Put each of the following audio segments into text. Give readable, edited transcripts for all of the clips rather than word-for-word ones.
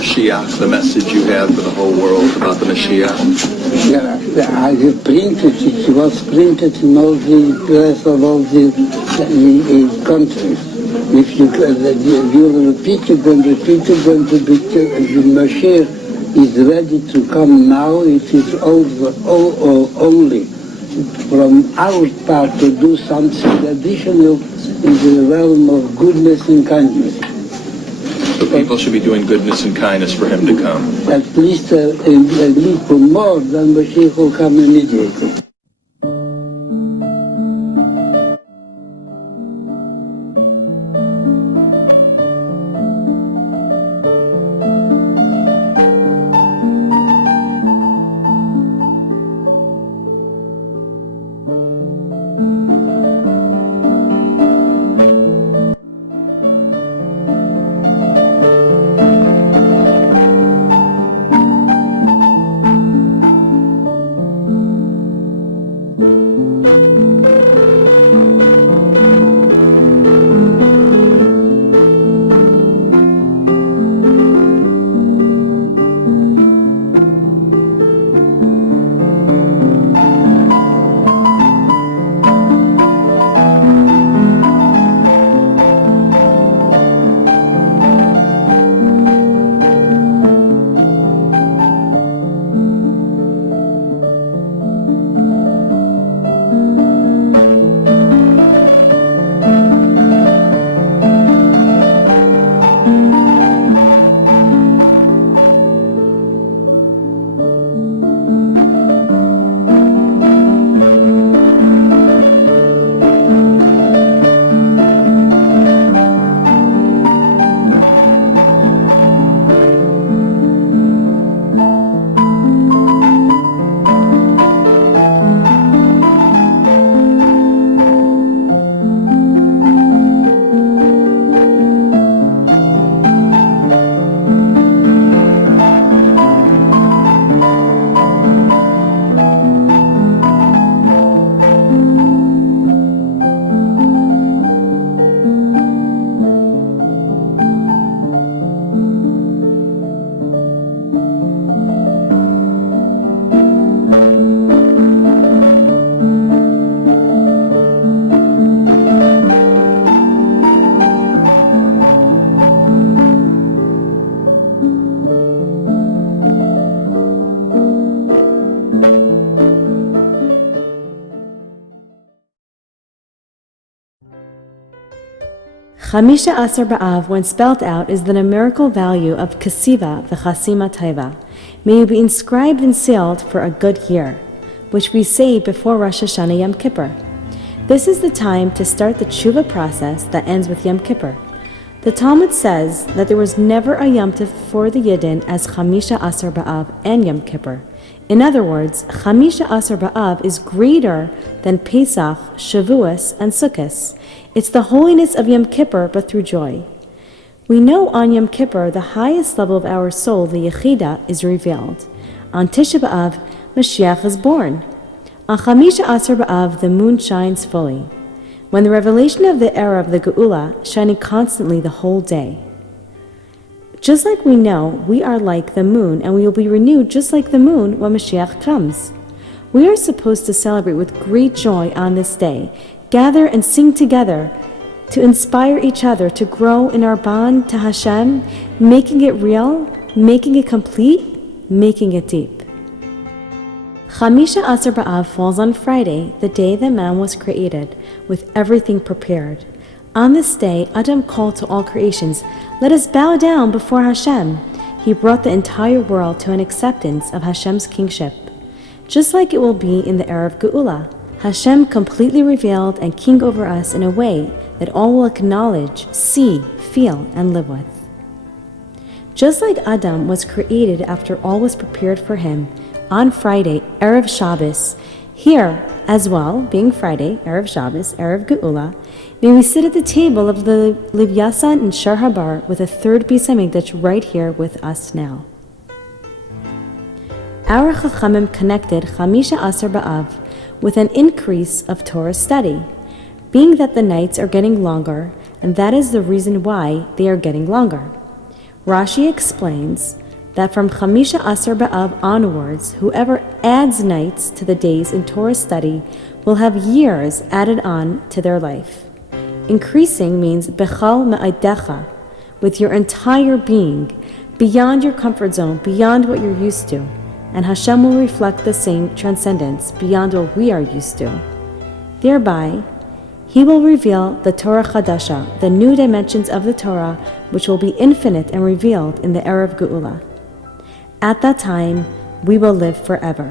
Moshiach, the message you have for the whole world about the Moshiach? Yeah, I have printed it. It was printed in all the press of all the countries. If you will repeat it, then the Moshiach is ready to come now. It is over, only from our part to do something additional in the realm of goodness and kindness. So people should be doing goodness and kindness for him to come. At least a little more than Moshiach will come immediately. Chamishah Asar B'Av, when spelled out, is the numerical value of Kasiva v'Chasima Taiva. May you be inscribed and sealed for a good year, which we say before Rosh Hashanah Yom Kippur. This is the time to start the tshuva process that ends with Yom Kippur. The Talmud says that there was never a Yom Tov for the Yidden as Chamishah Asar B'Av and Yom Kippur. In other words, Chamishah Asar B'Av is greater than Pesach, Shavuos, and Sukkot. It's the holiness of Yom Kippur, but through joy. We know on Yom Kippur the highest level of our soul, the Yechida, is revealed. On Tisha B'Av, Moshiach is born. On Chamishah Asar B'Av, the moon shines fully. When the revelation of the era of the Geula, shining constantly the whole day. Just like we know, we are like the moon, and we will be renewed just like the moon when Moshiach comes. We are supposed to celebrate with great joy on this day, gather and sing together to inspire each other to grow in our bond to Hashem, making it real, making it complete, making it deep. Chamishah Asar B'Av falls on Friday, the day that man was created, with everything prepared. On this day, Adam called to all creations, "Let us bow down before Hashem." He brought the entire world to an acceptance of Hashem's kingship. Just like it will be in the era of Geula, Hashem completely revealed and king over us in a way that all will acknowledge, see, feel, and live with. Just like Adam was created after all was prepared for him, on Friday, Erev Shabbos, here as well, being Friday, Erev Shabbos, Erev Geula, may we sit at the table of the Livyasan and Shirah with a third Beis HaMikdash right here with us now. Our Chachamim connected Chamishah Asar B'Av with an increase of Torah study, being that the nights are getting longer, and that is the reason why they are getting longer. Rashi explains that from Chamishah Asar B'Av onwards, whoever adds nights to the days in Torah study will have years added on to their life. Increasing means bechal ma'adecha, with your entire being, beyond your comfort zone, beyond what you're used to. And Hashem will reflect the same transcendence beyond what we are used to. Thereby, He will reveal the Torah Chadasha, the new dimensions of the Torah, which will be infinite and revealed in the era of Geula. At that time, we will live forever.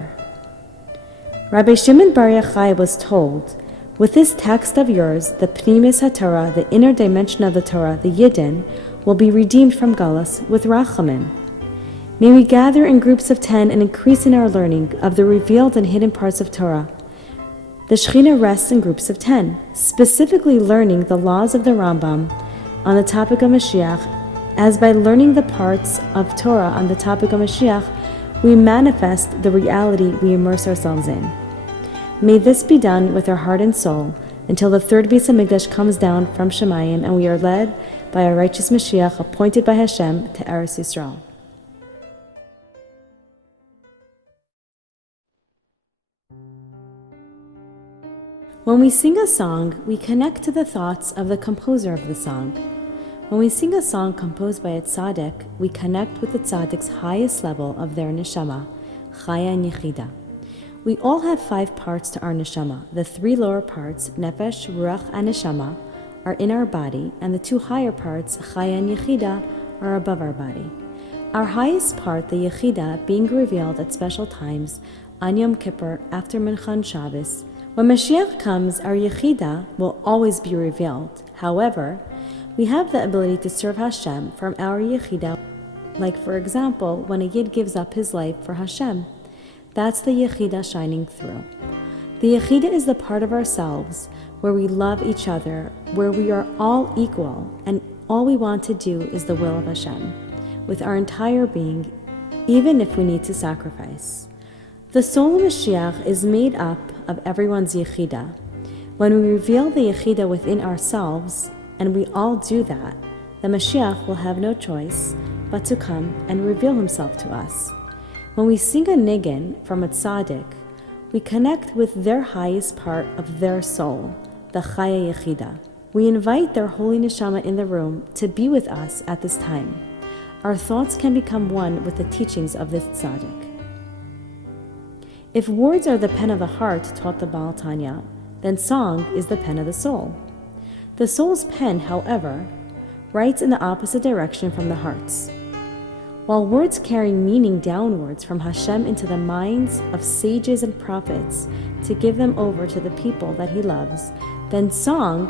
Rabbi Shimon Bar Yochai was told, "With this text of yours, the Pnimis HaTorah, the inner dimension of the Torah, the Yidden, will be redeemed from Galus with Rachamim." May we gather in groups of 10 and increase in our learning of the revealed and hidden parts of Torah. The Shekhinah rests in groups of 10, specifically learning the laws of the Rambam on the topic of Moshiach, as by learning the parts of Torah on the topic of Moshiach, we manifest the reality we immerse ourselves in. May this be done with our heart and soul until the third Beis HaMikdash comes down from Shemayim and we are led by a righteous Moshiach appointed by Hashem to Eretz Yisrael. When we sing a song, we connect to the thoughts of the composer of the song. When we sing a song composed by a tzaddik, we connect with the tzaddik's highest level of their neshama, chaya and yechida. We all have 5 parts to our neshama. The 3 lower parts, nefesh, ruach, and neshama, are in our body, and the 2 higher parts, chaya and yechida, are above our body. Our highest part, the yechida, being revealed at special times, on Yom Kippur, after Mincha and Shabbos. When Mashiach comes, our Yechida will always be revealed. However, we have the ability to serve Hashem from our Yechida, like for example, when a Yid gives up his life for Hashem. That's the Yechida shining through. The Yechida is the part of ourselves where we love each other, where we are all equal, and all we want to do is the will of Hashem, with our entire being, even if we need to sacrifice. The soul of Mashiach is made up of everyone's Yechida. When we reveal the Yechida within ourselves, and we all do that, the Mashiach will have no choice but to come and reveal himself to us. When we sing a Niggun from a tzaddik, we connect with their highest part of their soul, the Chaya Yechida. We invite their holy neshama in the room to be with us at this time. Our thoughts can become one with the teachings of this tzaddik. If words are the pen of the heart, taught the Baal Tanya, then song is the pen of the soul. The soul's pen, however, writes in the opposite direction from the heart's. While words carry meaning downwards from Hashem into the minds of sages and prophets to give them over to the people that he loves, then song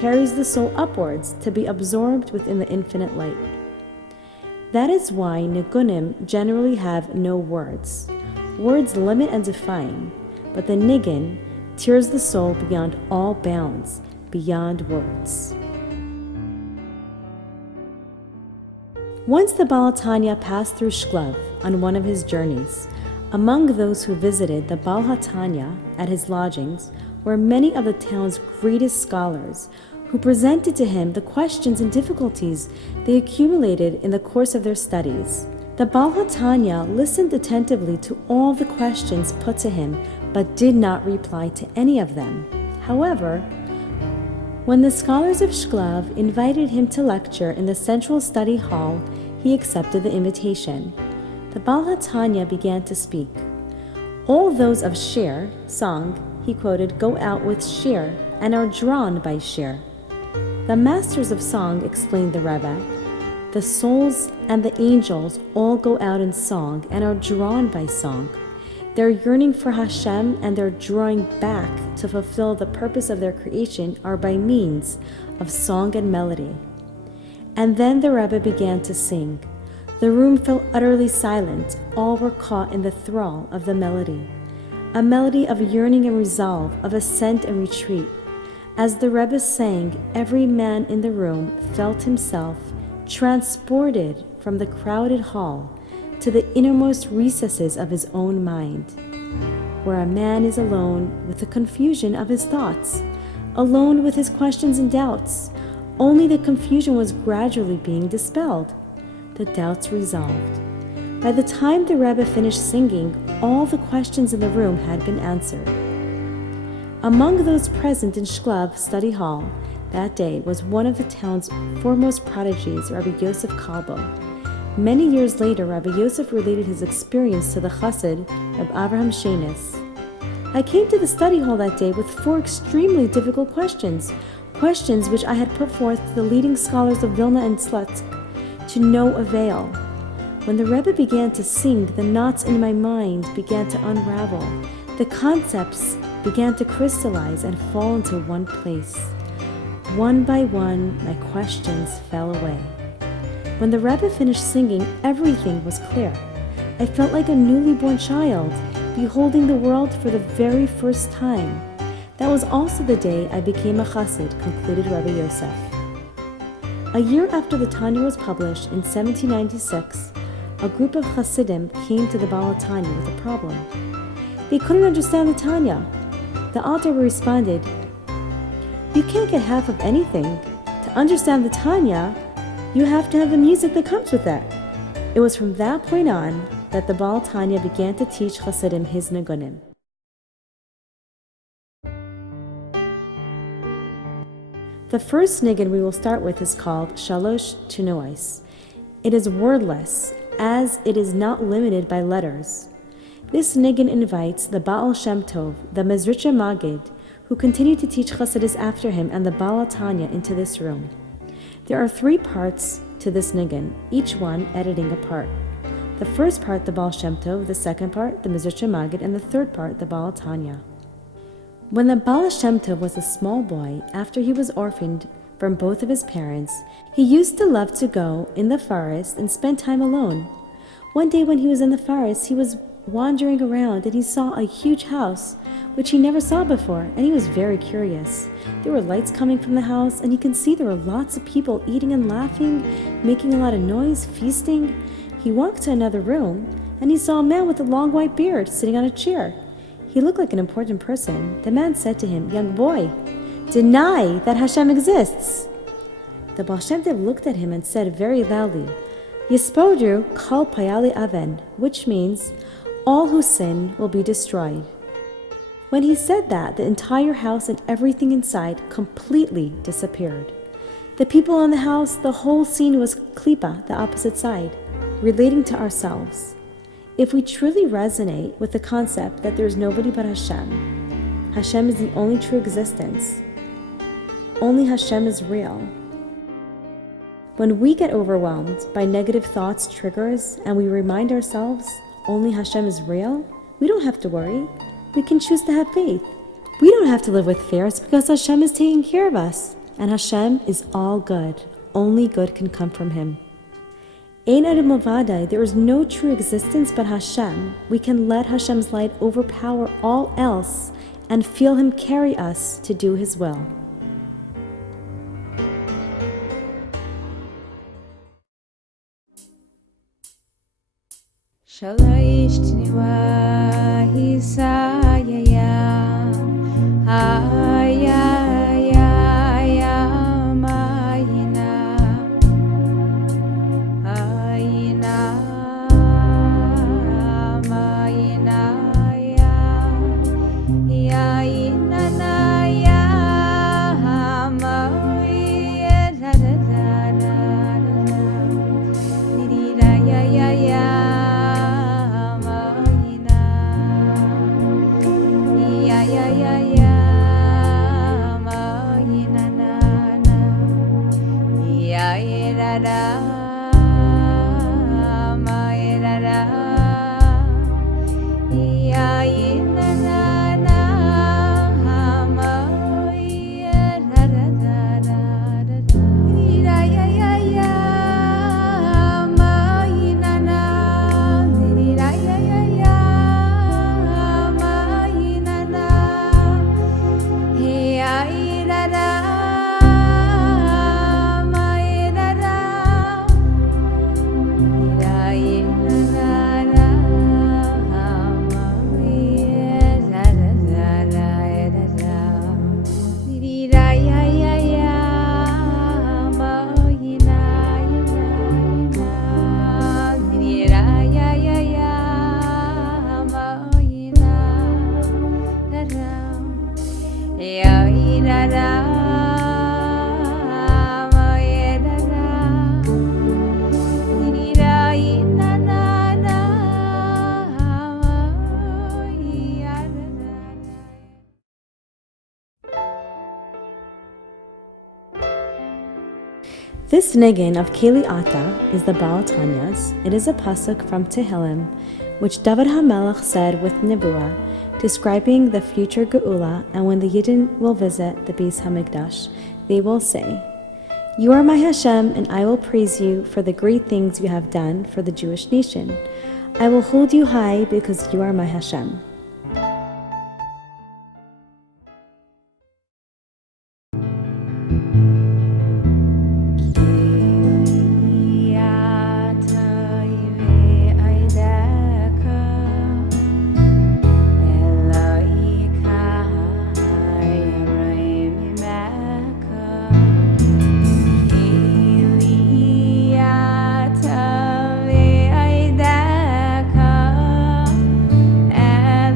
carries the soul upwards to be absorbed within the infinite light. That is why Niggunim generally have no words. Words limit and define, but the Niggun tears the soul beyond all bounds, beyond words. Once the Baal Tanya passed through Shklav on one of his journeys. Among those who visited the Baal HaTanya at his lodgings were many of the town's greatest scholars, who presented to him the questions and difficulties they accumulated in the course of their studies. The Baal HaTanya listened attentively to all the questions put to him, but did not reply to any of them. However, when the scholars of Shklav invited him to lecture in the central study hall, he accepted the invitation. The Baal HaTanya began to speak. All those of Shirah, song, he quoted, go out with Shirah and are drawn by Shirah. The masters of song, explained the Rebbe, the souls and the angels all go out in song and are drawn by song. Their yearning for Hashem and their drawing back to fulfill the purpose of their creation are by means of song and melody. And then the Rebbe began to sing. The room fell utterly silent. All were caught in the thrall of the melody, a melody of yearning and resolve, of ascent and retreat. As the Rebbe sang, every man in the room felt himself transported from the crowded hall to the innermost recesses of his own mind, where a man is alone with the confusion of his thoughts, alone with his questions and doubts. Only the confusion was gradually being dispelled, the doubts resolved. By the time the Rebbe finished singing, all the questions in the room had been answered. Among those present in Shklav study hall that day was one of the town's foremost prodigies, Rabbi Yosef Kalbo. Many years later, Rabbi Yosef related his experience to the chassid of Avraham Shenis. I came to the study hall that day with 4 extremely difficult questions which I had put forth to the leading scholars of Vilna and Slutsk, to no avail. When the Rebbe began to sing, the knots in my mind began to unravel. The concepts began to crystallize and fall into one place. One by one, my questions fell away. When the Rebbe finished singing, everything was clear. I felt like a newly born child, beholding the world for the very first time. That was also the day I became a chassid, concluded Rabbi Yosef. A year after the Tanya was published, in 1796, a group of chassidim came to the Baal Tanya with a problem. They couldn't understand the Tanya. The Alter responded, "You can't get half of anything. To understand the Tanya, you have to have the music that comes with that." It was from that point on that the Baal Tanya began to teach chassidim his Nigunim. The first Niggun we will start with is called Shalosh Tenuos. It is wordless, as it is not limited by letters. This Niggun invites the Baal Shem Tov, the Mezritcha Magid, who continued to teach Chassidus after him, and the Baal Tanya into this room. There are 3 parts to this Niggun, each one editing a part. The first part, the Baal Shem Tov, the second part, the Mezritcha Magid, and the third part, the Baal Tanya. When the Baal Shem Tov was a small boy, after he was orphaned from both of his parents, he used to love to go in the forest and spend time alone. One day when he was in the forest, he was wandering around and he saw a huge house which he never saw before, and he was very curious. There were lights coming from the house, and he could see there were lots of people eating and laughing, making a lot of noise, feasting. He walked to another room, and he saw a man with a long white beard sitting on a chair. He looked like an important person. The man said to him, "Young boy, deny that Hashem exists." The Baal Shem Tov looked at him and said very loudly, "Yispodru kol payali aven," which means, all who sin will be destroyed. When he said that, the entire house and everything inside completely disappeared. The people in the house, the whole scene was klipa, the opposite side, relating to ourselves. If we truly resonate with the concept that there is nobody but Hashem, Hashem is the only true existence, only Hashem is real. When we get overwhelmed by negative thoughts, triggers, and we remind ourselves only Hashem is real, we don't have to worry. We can choose to have faith. We don't have to live with fears because Hashem is taking care of us. And Hashem is all good. Only good can come from Him. Ein Ad Milvado, there is no true existence but Hashem. We can let Hashem's light overpower all else and feel Him carry us to do His will. Shalosh Tenuos This Niggun of Keili Ata is the Tenuos. It is a pasuk from Tehillim, which David HaMelech said with Nebuah, describing the future Geula, and when the Yidden will visit the Beis HaMikdash, they will say, "You are my Hashem, and I will praise you for the great things you have done for the Jewish nation. I will hold you high because you are my Hashem." And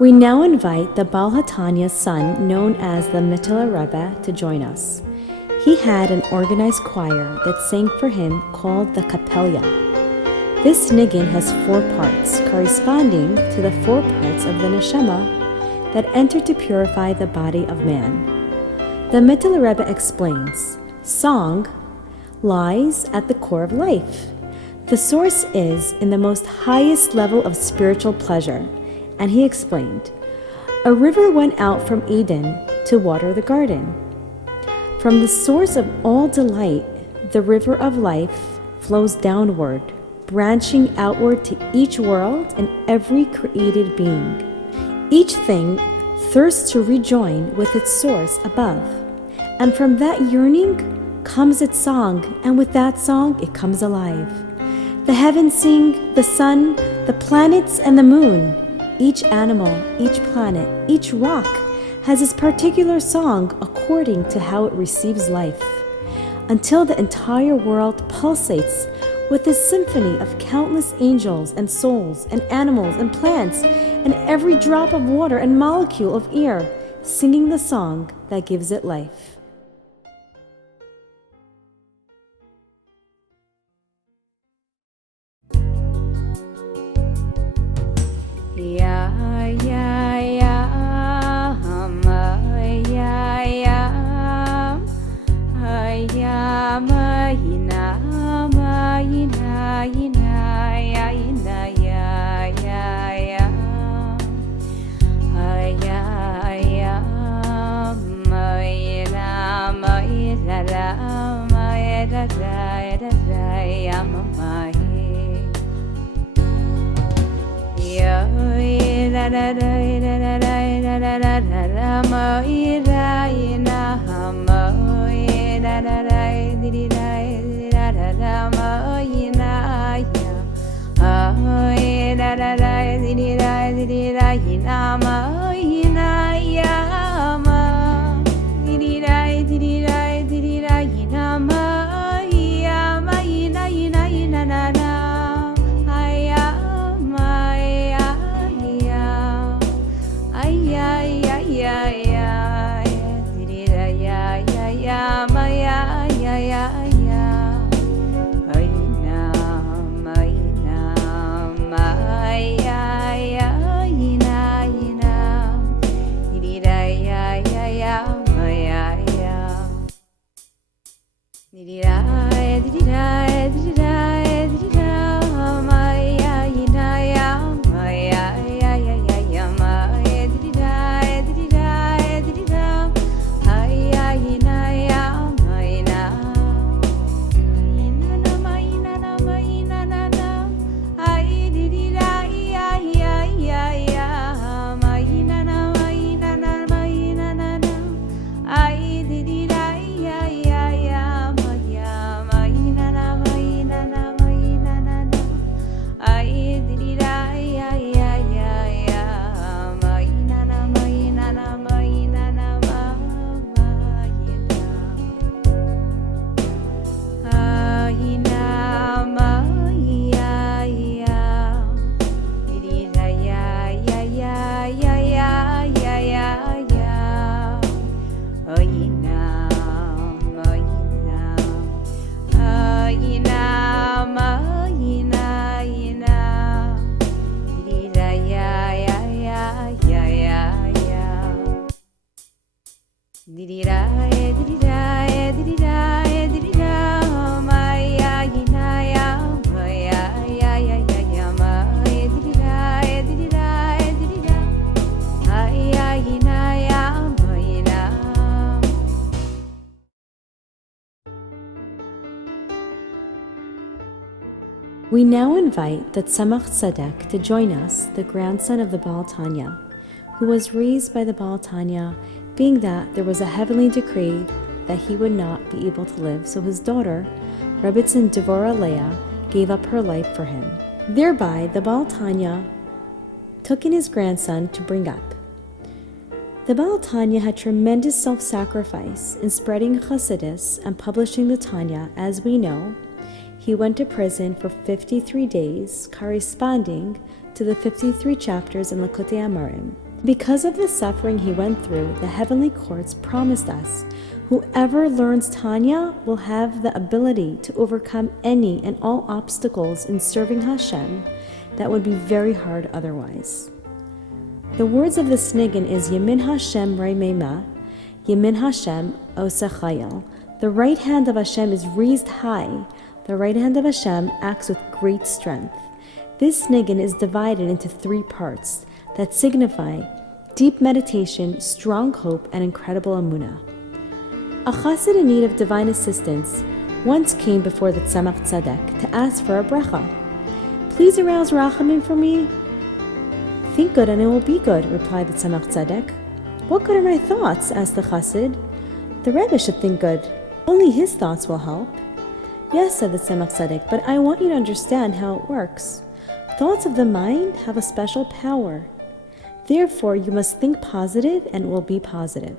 We now invite the Baal HaTanya's son, known as the Mittler Rebbe, to join us. He had an organized choir that sang for him called the Kapelya. This Niggun has 4 parts, corresponding to the 4 parts of the neshama that enter to purify the body of man. The Mittler Rebbe explains, song lies at the core of life. The source is in the most highest level of spiritual pleasure, and he explained, a river went out from Eden to water the garden. From the source of all delight, the river of life flows downward, branching outward to each world and every created being. Each thing thirsts to rejoin with its source above, and from that yearning comes its song, and with that song it comes alive. The heavens sing, the sun, the planets, and the moon. Each animal, each planet, each rock has its particular song according to how it receives life, until the entire world pulsates with a symphony of countless angels and souls and animals and plants and every drop of water and molecule of air singing the song that gives it life. We now invite the Tzemach Tzedek to join us, the grandson of the Baal Tanya, who was raised by the Baal Tanya, being that there was a heavenly decree that he would not be able to live, so his daughter, Rebbetzin Devorah Leah, gave up her life for him. Thereby, the Baal Tanya took in his grandson to bring up. The Baal Tanya had tremendous self-sacrifice in spreading Chassidus and publishing the Tanya, as we know. He went to prison for 53 days, corresponding to the 53 chapters in Likutei Amarim. Because of the suffering he went through, the heavenly courts promised us, whoever learns Tanya will have the ability to overcome any and all obstacles in serving Hashem that would be very hard otherwise. The words of this Niggun is Yamin Hashem Reimema, Yamin Hashem Osachayel. The right hand of Hashem is raised high. The right hand of Hashem acts with great strength. This Niggun is divided into 3 parts that signify deep meditation, strong hope, and incredible emunah. A chassid in need of divine assistance once came before the Tzemach Tzedek to ask for a bracha. Please arouse rachamim for me. Think good and it will be good, replied the Tzemach Tzedek. What good are my thoughts? Asked the chassid. The Rebbe should think good. Only his thoughts will help. Yes, said the Tzemach Tzedek, but I want you to understand how it works. Thoughts of the mind have a special power. Therefore, you must think positive and it will be positive.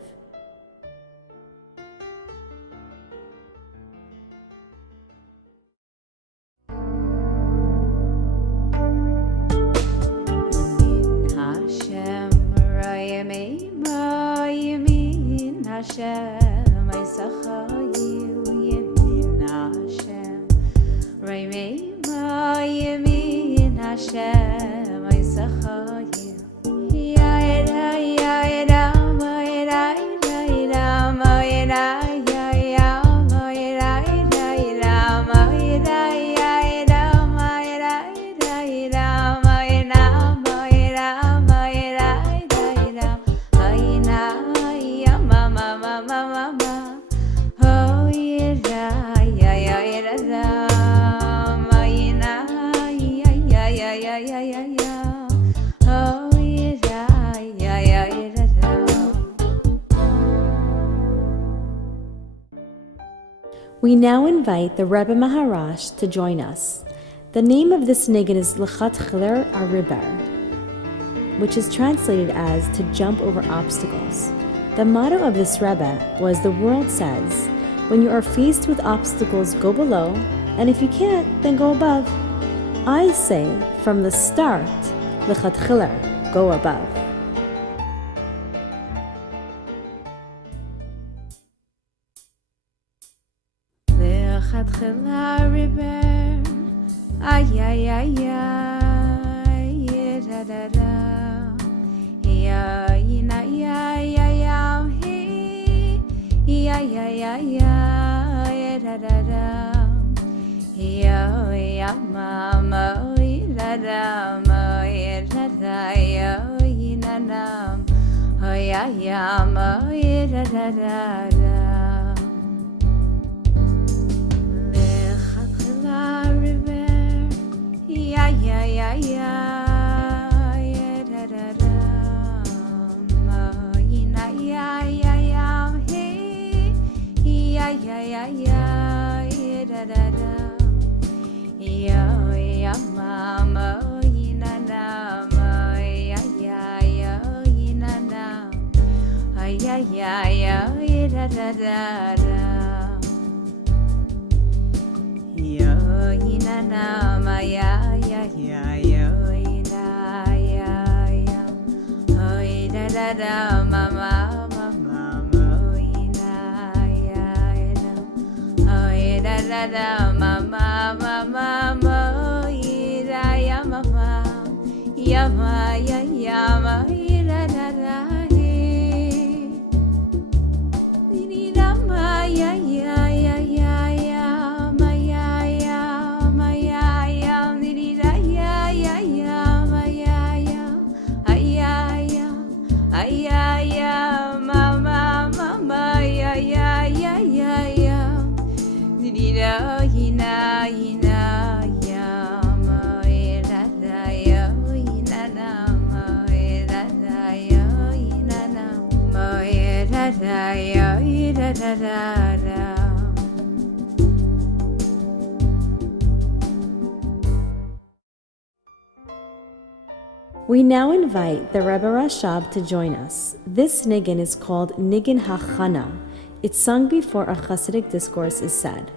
We now invite the Rebbe Maharash to join us. The name of this Niggun is L'chatchiler Ariber, which is translated as to jump over obstacles. The motto of this Rebbe was, the world says, when you are faced with obstacles, go below, and if you can't, then go above. I say, from the start, L'chatchiler, go above. We now invite the Rebbe Rashab to join us. This Niggun is called Niggun HACHANA. It's sung before a Hasidic discourse is said.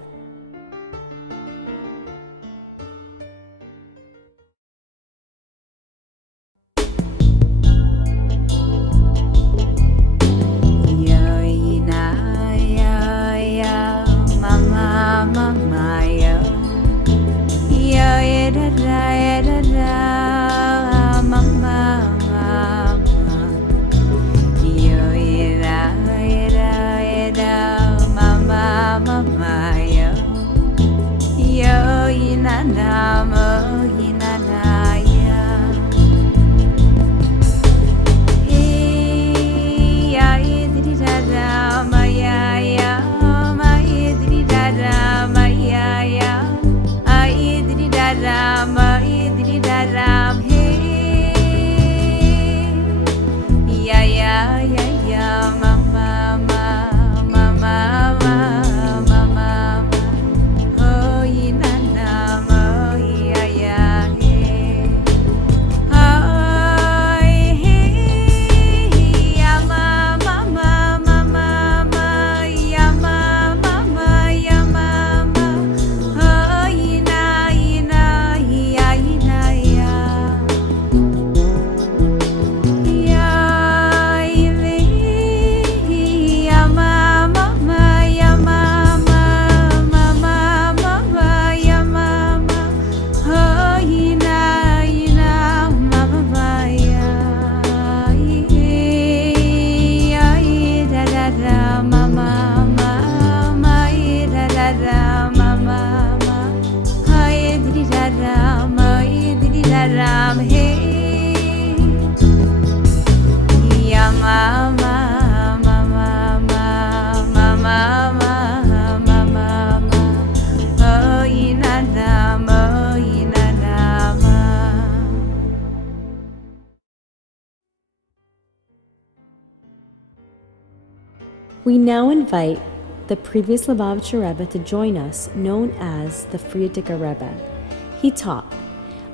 We now invite the previous Lubavitcher Rebbe to join us, known as the Frierdiker Rebbe. He taught,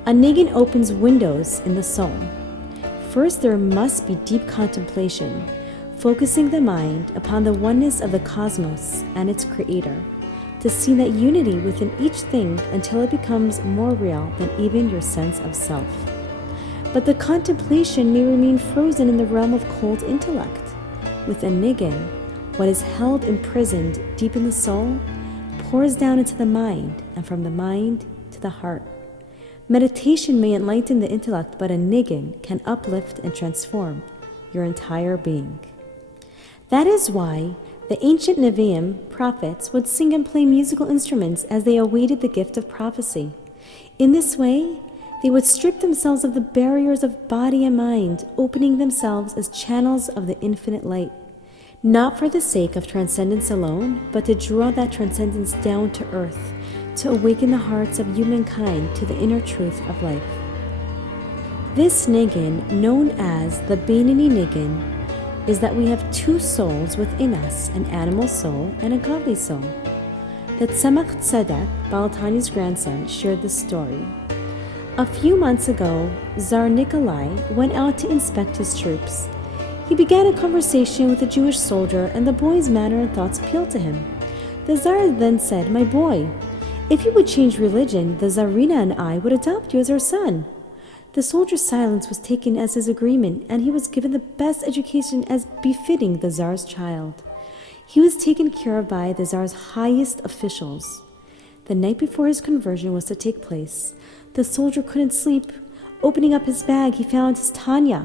a Nigun opens windows in the soul. First, there must be deep contemplation, focusing the mind upon the oneness of the cosmos and its creator, to see that unity within each thing until it becomes more real than even your sense of self. But the contemplation may remain frozen in the realm of cold intellect. With a Nigun, what is held imprisoned deep in the soul pours down into the mind, and from the mind to the heart. Meditation may enlighten the intellect, but a Nigun can uplift and transform your entire being. That is why the ancient Nevi'im, prophets, would sing and play musical instruments as they awaited the gift of prophecy. In this way, they would strip themselves of the barriers of body and mind, opening themselves as channels of the infinite light. Not for the sake of transcendence alone, but to draw that transcendence down to earth, to awaken the hearts of humankind to the inner truth of life. This Nigun, known as the BEINONI Nigun, is that we have two souls within us, an animal soul and a godly soul. The Tzemach Tzedek, Baal Tani's grandson, shared this story. A few months ago, Tsar Nikolai went out to inspect his troops. He began a conversation with a Jewish soldier, and the boy's manner and thoughts appealed to him. The Tsar then said, "My boy, if you would change religion, the Tsarina and I would adopt you as our son." The soldier's silence was taken as his agreement, and he was given the best education as befitting the Tsar's child. He was taken care of by the Tsar's highest officials. The night before his conversion was to take place, the soldier couldn't sleep. Opening up his bag, he found his Tanya.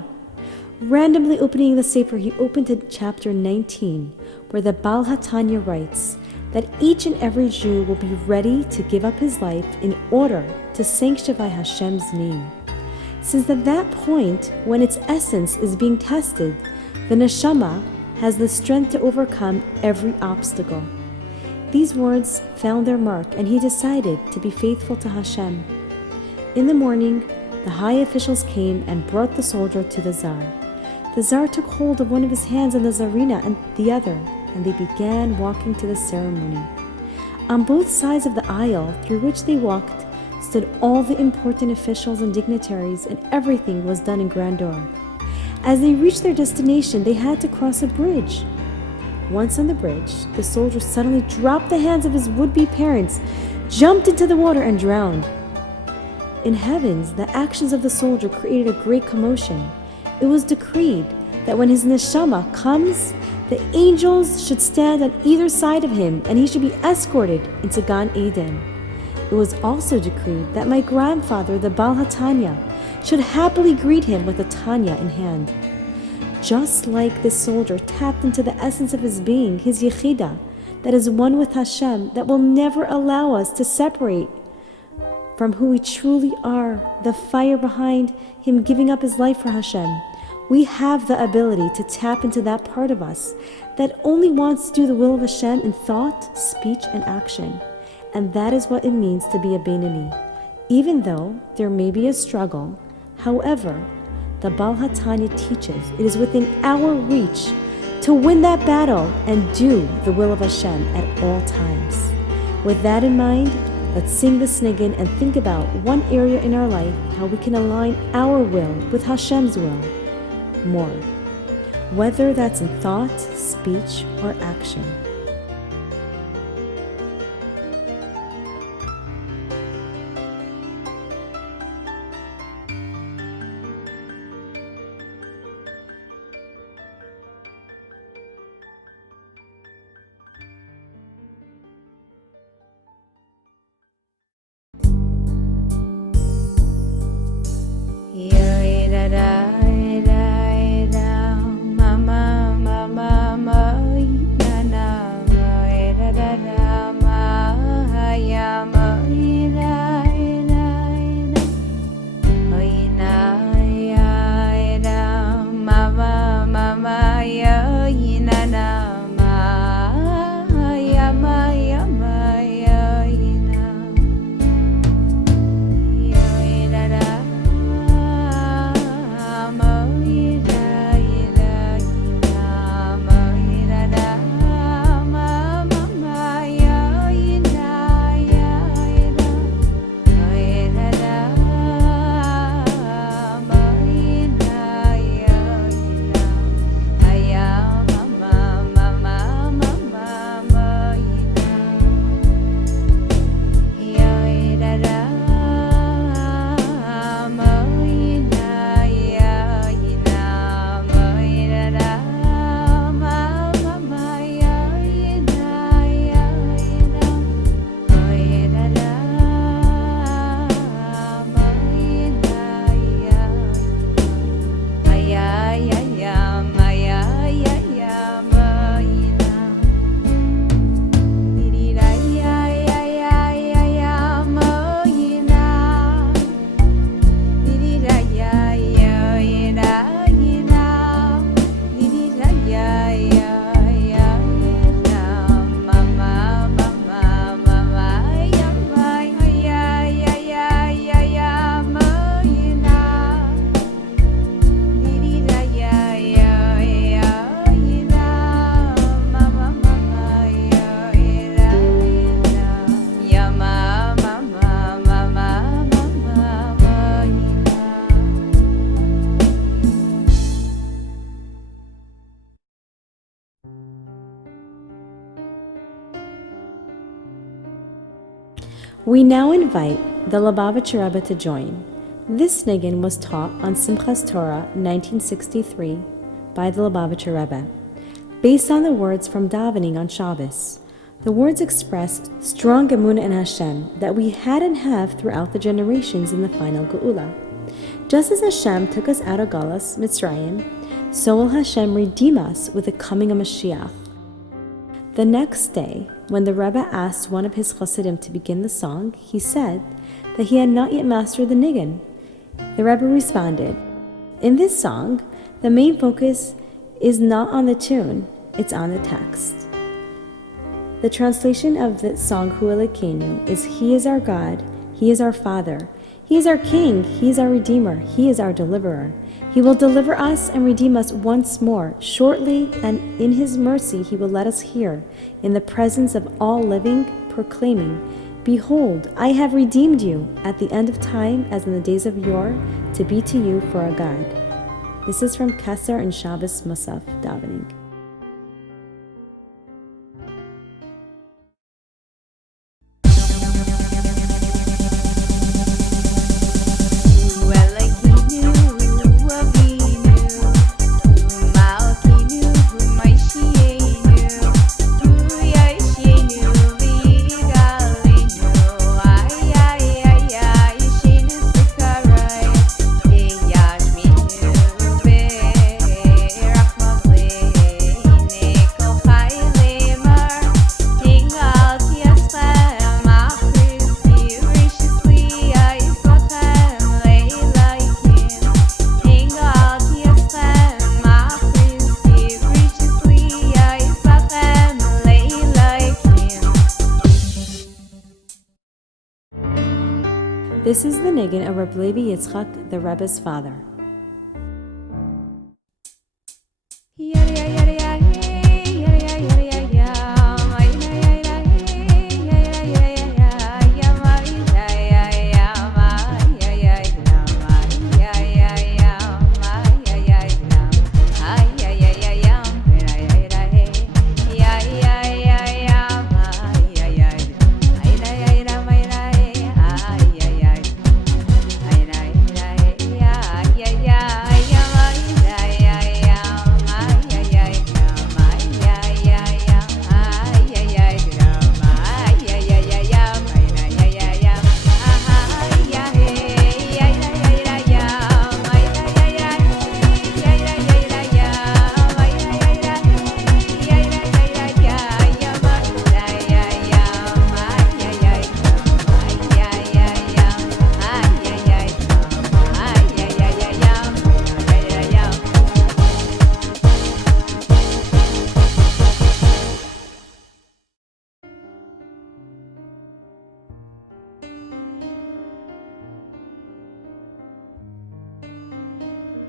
Randomly opening the Sefer, he opened to chapter 19, where the Baal HaTanya writes that each and every Jew will be ready to give up his life in order to sanctify Hashem's name. Since at that point, when its essence is being tested, the neshama has the strength to overcome every obstacle. These words found their mark, and he decided to be faithful to Hashem. In the morning, the high officials came and brought the soldier to the Tsar. The Tsar took hold of one of his hands and the Tsarina and the other, and they began walking to the ceremony. On both sides of the aisle through which they walked stood all the important officials and dignitaries, and everything was done in grandeur. As they reached their destination, they had to cross a bridge. Once on the bridge, the soldier suddenly dropped the hands of his would-be parents, jumped into the water, and drowned. In heavens, the actions of the soldier created a great commotion. It was decreed that when his neshama comes, the angels should stand on either side of him, and he should be escorted into Gan Eden. It was also decreed that my grandfather, the Baal HaTanya, should happily greet him with a Tanya in hand. Just like the soldier tapped into the essence of his being, his Yechida, that is one with Hashem, that will never allow us to separate from who we truly are, the fire behind him giving up his life for Hashem. We have the ability to tap into that part of us that only wants to do the will of Hashem in thought, speech, and action. And that is what it means to be a BEINONI. Even though there may be a struggle, however, the Baal HaTanya teaches it is within our reach to win that battle and do the will of Hashem at all times. With that in mind, let's sing this Nigun and think about one area in our life how we can align our will with Hashem's will more, whether that's in thought, speech, or action. Mama, mama, mama, We now invite the Lubavitcher Rebbe to join. This Nigun was taught on Simchas Torah 1963 by the Lubavitcher Rebbe, based on the words from davening on Shabbos. The words expressed strong emunah in Hashem that we had and have throughout the generations in the final Geula. Just as Hashem took us out of Galas, Mitzrayim, so will Hashem redeem us with the coming of Moshiach. The next day, when the Rebbe asked one of his Chasidim to begin the song, he said that he had not yet mastered the Niggun. The Rebbe responded, "In this song, the main focus is not on the tune, it's on the text." The translation of the song Hu Elokeinu is He is our God, He is our Father, He is our King, He is our Redeemer, He is our Deliverer. He will deliver us and redeem us once more, shortly, and in His mercy He will let us hear, in the presence of all living, proclaiming, "Behold, I have redeemed you at the end of time as in the days of yore, to be to you for a God." This is from Kasser and Shabbos Musaf davening. This is the Nigun of Reb Levi Yitzchak, the Rebbe's father.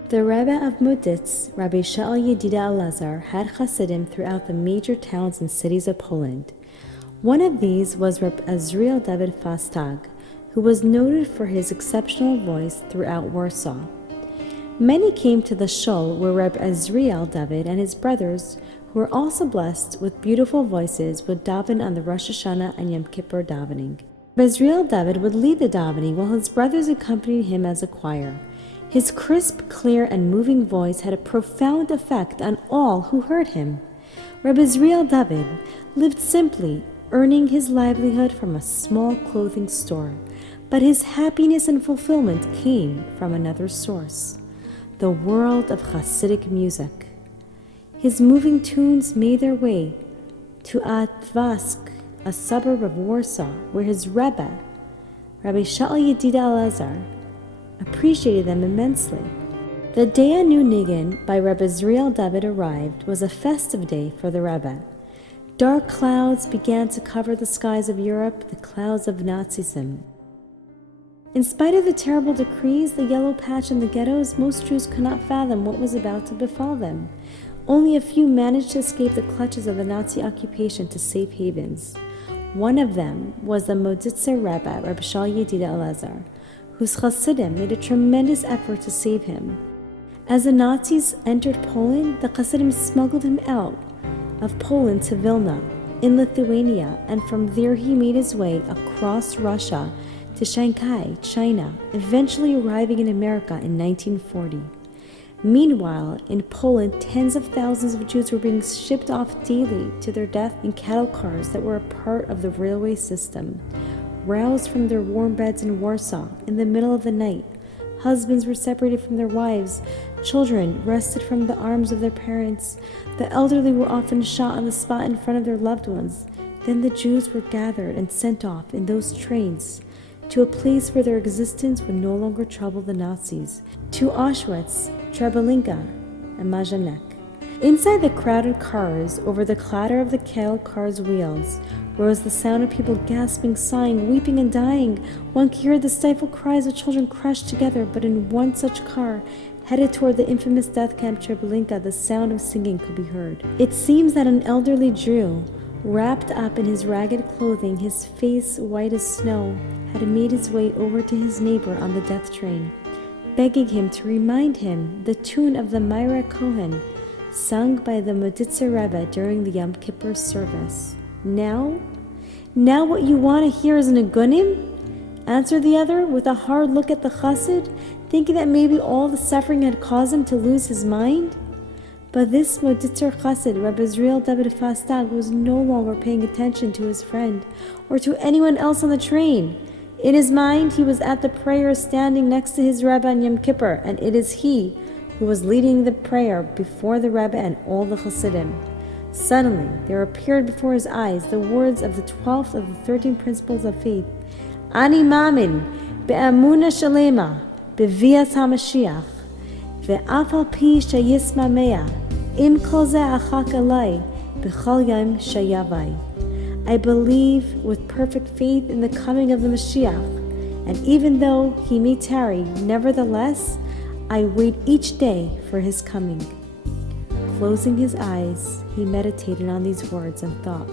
The Rebbe of Muditz, Rabbi Shaul Yedida Elazar, had Hasidim throughout the major towns and cities of Poland. One of these was Reb Azriel David Fastag, who was noted for his exceptional voice throughout Warsaw. Many came to the shul where Reb Azriel David and his brothers, who were also blessed with beautiful voices, would daven on the Rosh Hashanah and Yom Kippur davening. Reb Azriel David would lead the davening while his brothers accompanied him as a choir. His crisp, clear, and moving voice had a profound effect on all who heard him. Reb Azriel David lived simply, earning his livelihood from a small clothing store, but his happiness and fulfillment came from another source, the world of Hasidic music. His moving tunes made their way to Atvask, a suburb of Warsaw, where his Rebbe, Rabbi Shaul Yedida Elazar, appreciated them immensely. The day a new Nigun by Reb Azriel David arrived was a festive day for the Rebbe. Dark clouds began to cover the skies of Europe, the clouds of Nazism. In spite of the terrible decrees, the yellow patch and the ghettos, most Jews could not fathom what was about to befall them. Only a few managed to escape the clutches of the Nazi occupation to safe havens. One of them was the Moditzer Rabbi, Reb Shaul Yedida Elazar, whose Hasidim made a tremendous effort to save him. As the Nazis entered Poland, the Hasidim smuggled him out of Poland to Vilna, in Lithuania, and from there he made his way across Russia to Shanghai, China, eventually arriving in America in 1940. Meanwhile, in Poland, tens of thousands of Jews were being shipped off daily to their death in cattle cars that were a part of the railway system. Roused from their warm beds in Warsaw in the middle of the night, husbands were separated from their wives, children wrested from the arms of their parents, the elderly were often shot on the spot in front of their loved ones. Then the Jews were gathered and sent off in those trains to a place where their existence would no longer trouble the Nazis, to Auschwitz, Treblinka, and Majdanek. Inside the crowded cars, over the clatter of the cattle cars' wheels, rose the sound of people gasping, sighing, weeping, and dying. One could hear the stifled cries of children crushed together, but in one such car, headed toward the infamous death camp Treblinka, the sound of singing could be heard. It seems that an elderly Jew, wrapped up in his ragged clothing, his face white as snow, had made his way over to his neighbor on the death train, begging him to remind him the tune of the Myra Kohen, sung by the Meditzer Rebbe during the Yom Kippur service. Now what you want to hear is Niggunim? Answered the other, with a hard look at the chassid, thinking that maybe all the suffering had caused him to lose his mind. But this Meditzer chassid, Rabbi Israel David Fastad, was no longer paying attention to his friend or to anyone else on the train. In his mind, he was at the prayer standing next to his Rebbe on Yom Kippur, and it is he who was leading the prayer before the Rebbe and all the Hasidim. Suddenly, there appeared before his eyes the words of the 12th of the 13 principles of faith. Ani mamin be'amuna shalema bevias HaMashiach ve'af al pi sheyismamea im kol ze HACHANA b'chol yom sheyavai. I believe with perfect faith in the coming of the Moshiach, and even though he may tarry, nevertheless, I wait each day for his coming. Closing his eyes, he meditated on these words and thought,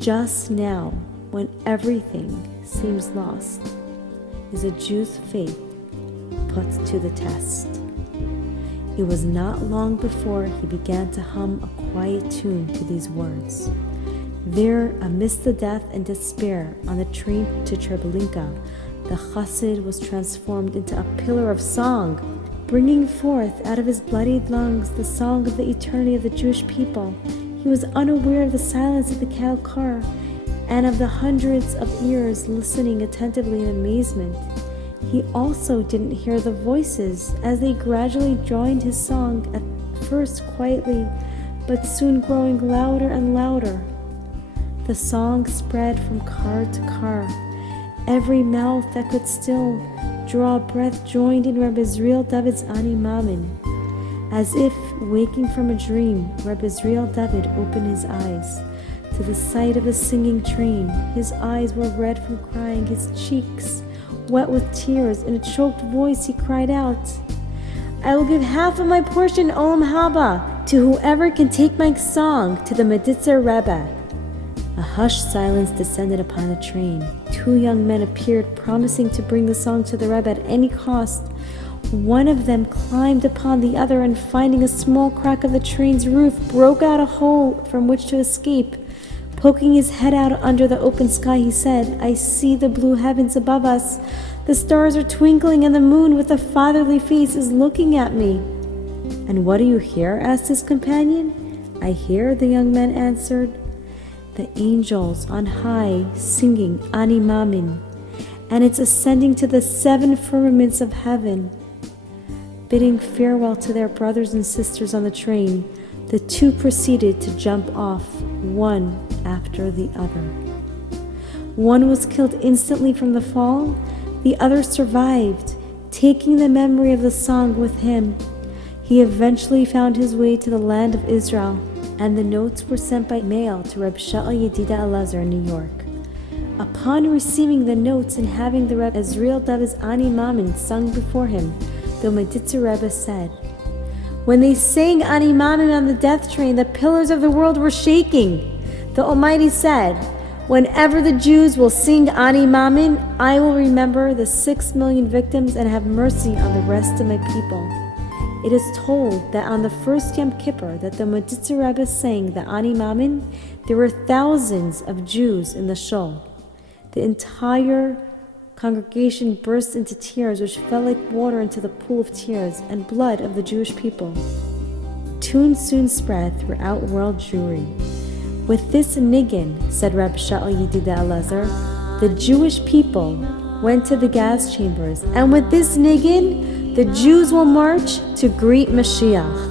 just now, when everything seems lost, is a Jew's faith put to the test. It was not long before he began to hum a quiet tune to these words. There, amidst the death and despair on the train to Treblinka, the chassid was transformed into a pillar of song, bringing forth out of his bloodied lungs the song of the eternity of the Jewish people. He was unaware of the silence of the cattle car and of the hundreds of ears listening attentively in amazement. He also didn't hear the voices as they gradually joined his song, at first quietly, but soon growing louder and louder. The song spread from car to car. Every mouth that could still draw a breath joined in Rabbi Israel David's Ani Mamin. As if waking from a dream, Rabbi Israel David opened his eyes to the sight of a singing train. His eyes were red from crying, his cheeks wet with tears. In a choked voice he cried out, I will give half of my portion Olam Haba to whoever can take my song to the Meditzer Rebbe. A hushed silence descended upon the train. Two young men appeared, promising to bring the song to the Rebbe at any cost. One of them climbed upon the other and, finding a small crack of the train's roof, broke out a hole from which to escape. Poking his head out under the open sky, he said, I see the blue heavens above us. The stars are twinkling, and the moon with a fatherly face is looking at me. And what do you hear? Asked his companion. I hear, the young man answered, the angels on high singing Ani Mamin, and it's ascending to the 7 firmaments of heaven. Bidding farewell to their brothers and sisters on the train, the two proceeded to jump off, one after the other. One was killed instantly from the fall, the other survived, taking the memory of the song with him. He eventually found his way to the land of Israel, and the notes were sent by mail to Reb Shaul Yedida Elazar in New York. Upon receiving the notes and having the Reb Israel David's Ani Mamin sung before him, the Meditzer Rebbe said, when they sang Ani Mamin on the death train, the pillars of the world were shaking. The Almighty said, whenever the Jews will sing Ani Mamin, I will remember the 6 million victims and have mercy on the rest of my people. It is told that on the first Yom Kippur that the Meditzer Rebbe sang the Ani Mamin, there were thousands of Jews in the shul. The entire congregation burst into tears, which fell like water into the pool of tears and blood of the Jewish people. Tune soon spread throughout world Jewry. With this Niggun, said Reb Shaul Yedida Elazar, the Jewish people went to the gas chambers, and with this Niggun, the Jews will march to greet Moshiach.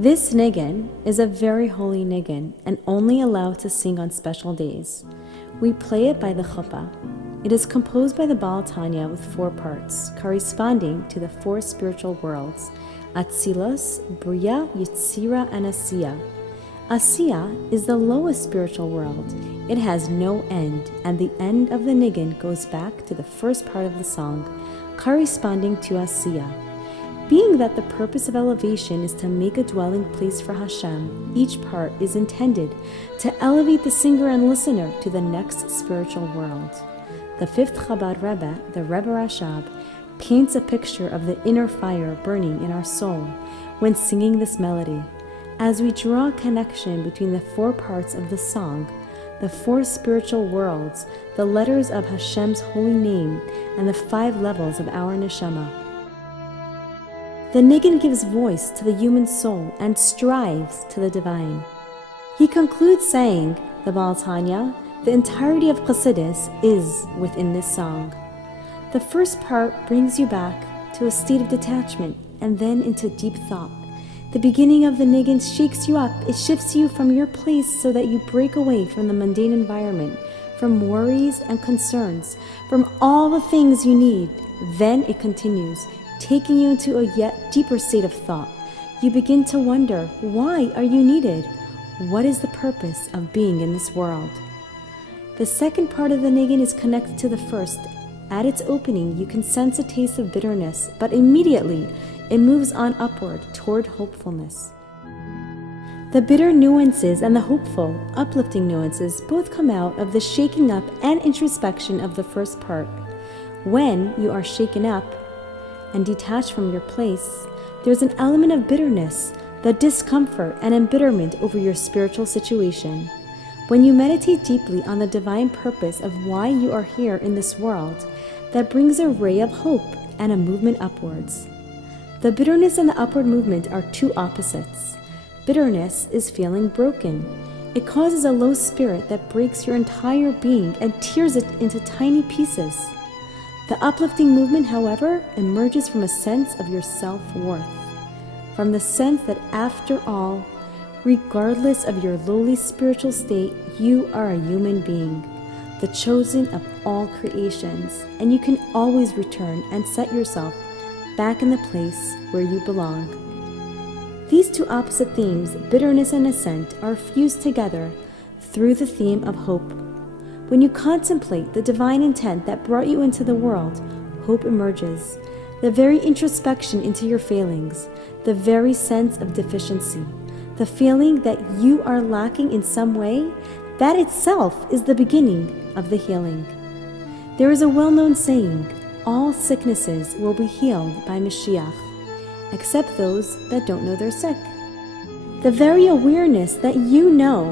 This Niggun is a very holy Niggun and only allowed to sing on special days. We play it by the chuppah. It is composed by the Baal Tanya with 4 parts, corresponding to the 4 spiritual worlds, Atzilos, Bria, Yetzira, and Asiya. Asiya is the lowest spiritual world. It has no end, and the end of the Niggun goes back to the first part of the song, corresponding to Asiya. Being that the purpose of elevation is to make a dwelling place for Hashem, each part is intended to elevate the singer and listener to the next spiritual world. The 5th Chabad Rebbe, the Rebbe Rashab, paints a picture of the inner fire burning in our soul when singing this melody. As we draw a connection between the 4 parts of the song, the 4 spiritual worlds, the letters of Hashem's holy name, and the 5 levels of our neshama. The Niggun gives voice to the human soul and strives to the divine. He concludes saying, the Baal Tanya, the entirety of Chassidus is within this song. The first part brings you back to a state of detachment and then into deep thought. The beginning of the Niggun shakes you up. It shifts you from your place so that you break away from the mundane environment, from worries and concerns, from all the things you need. Then it continues, taking you into a yet deeper state of thought. You begin to wonder, why are you needed? What is the purpose of being in this world? The second part of the Niggun is connected to the first. At its opening, you can sense a taste of bitterness, but immediately it moves on upward toward hopefulness. The bitter nuances and the hopeful, uplifting nuances both come out of the shaking up and introspection of the first part. When you are shaken up and detached from your place, there's an element of bitterness, the discomfort and embitterment over your spiritual situation. When you meditate deeply on the divine purpose of why you are here in this world, that brings a ray of hope and a movement upwards. The bitterness and the upward movement are 2 opposites. Bitterness is feeling broken. It causes a low spirit that breaks your entire being and tears it into tiny pieces. The uplifting movement, however, emerges from a sense of your self-worth, from the sense that after all, regardless of your lowly spiritual state, you are a human being, the chosen of all creations, and you can always return and set yourself back in the place where you belong. These 2 opposite themes, bitterness and ascent, are fused together through the theme of hope. When you contemplate the divine intent that brought you into the world, hope emerges, the very introspection into your failings, the very sense of deficiency, the feeling that you are lacking in some way, that itself is the beginning of the healing. There is a well-known saying, all sicknesses will be healed by Moshiach, except those that don't know they're sick. The very awareness that you know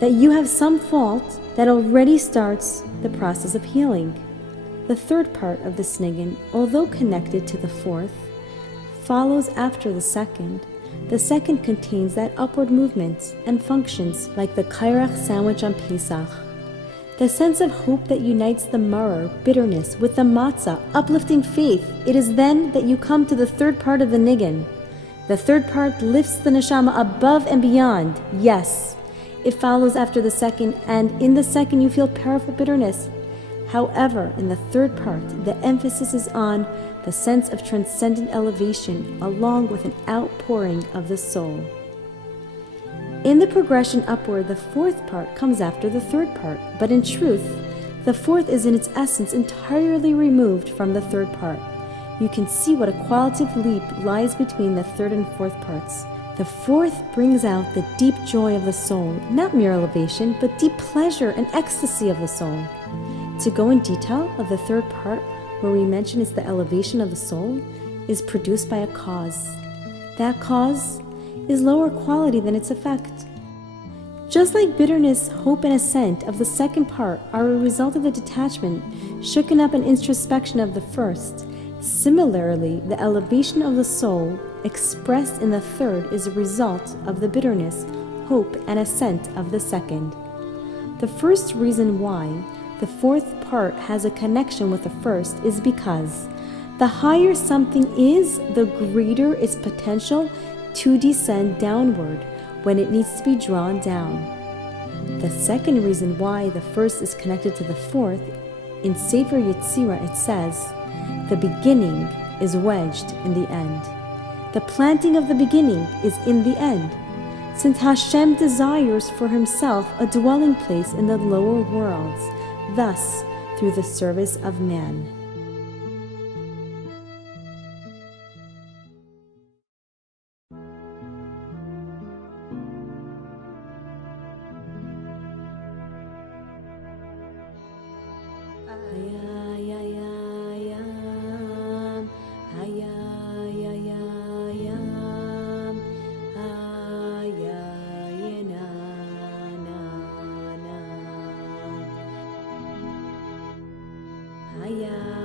that you have some fault that already starts the process of healing. The third part of this Niggun, although connected to the fourth, follows after the second. The second contains that upward movement and functions like the kairach sandwich on Pesach. The sense of hope that unites the maror, bitterness, with the matzah, uplifting faith. It is then that you come to the third part of the Niggun. The third part lifts the neshama above and beyond. Yes, it follows after the second, and in the second you feel powerful bitterness. However, in the third part, the emphasis is on the sense of transcendent elevation along with an outpouring of the soul. In the progression upward, the fourth part comes after the third part, but in truth, the fourth is in its essence entirely removed from the third part. You can see what a qualitative leap lies between the third and fourth parts. The fourth brings out the deep joy of the soul, not mere elevation, but deep pleasure and ecstasy of the soul. To go in detail of the third part, where we mention it's the elevation of the soul, is produced by a cause. That cause is lower quality than its effect. Just like bitterness, hope, and ascent of the second part are a result of the detachment, shooken up and introspection of the first, similarly, the elevation of the soul expressed in the third is a result of the bitterness, hope, and ascent of the second. The first reason why the fourth part has a connection with the first is because the higher something is, the greater its potential to descend downward when it needs to be drawn down. The second reason why the first is connected to the fourth, in Sefer Yetzirah it says, the beginning is wedged in the end. The planting of the beginning is in the end, since Hashem desires for himself a dwelling place in the lower worlds, thus through the service of man. Yeah.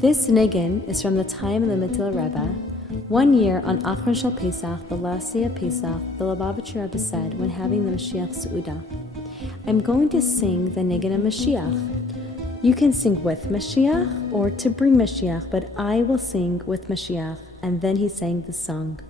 This Niggun is from the time of the Mittel Rebbe. 1 year on Achar Shal Pesach, the last day of Pesach, the Lubavitcher Rebbe said when having the Moshiach Seudah, I'm going to sing the Niggun of Moshiach. You can sing with Moshiach or to bring Moshiach, but I will sing with Moshiach. And then he sang the song.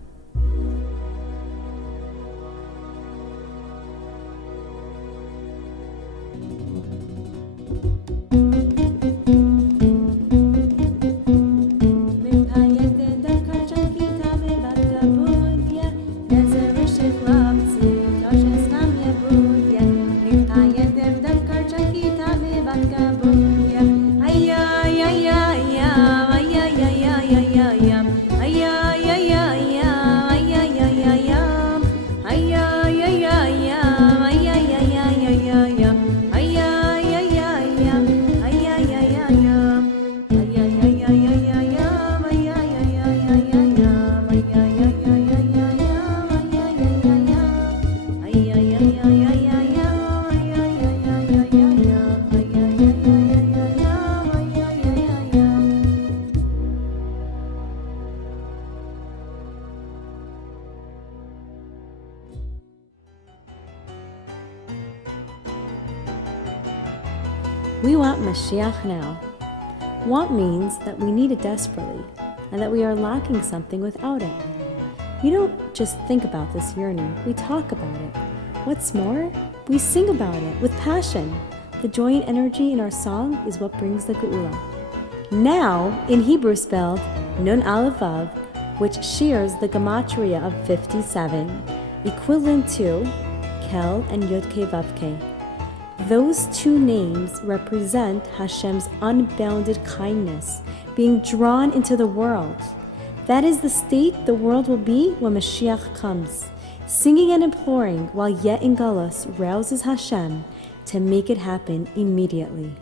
We want Moshiach now. Want means that we need it desperately, and that we are lacking something without it. We don't just think about this yearning, we talk about it. What's more, we sing about it with passion. The joy and energy in our song is what brings the Geula. Now, in Hebrew spelled Nun Aleph Vav, which shares the gematria of 57, equivalent to Kel and Yud Kei Vav Kei. Those two names represent Hashem's unbounded kindness, being drawn into the world. That is the state the world will be when Moshiach comes. Singing and imploring while yet in Galus rouses Hashem to make it happen immediately.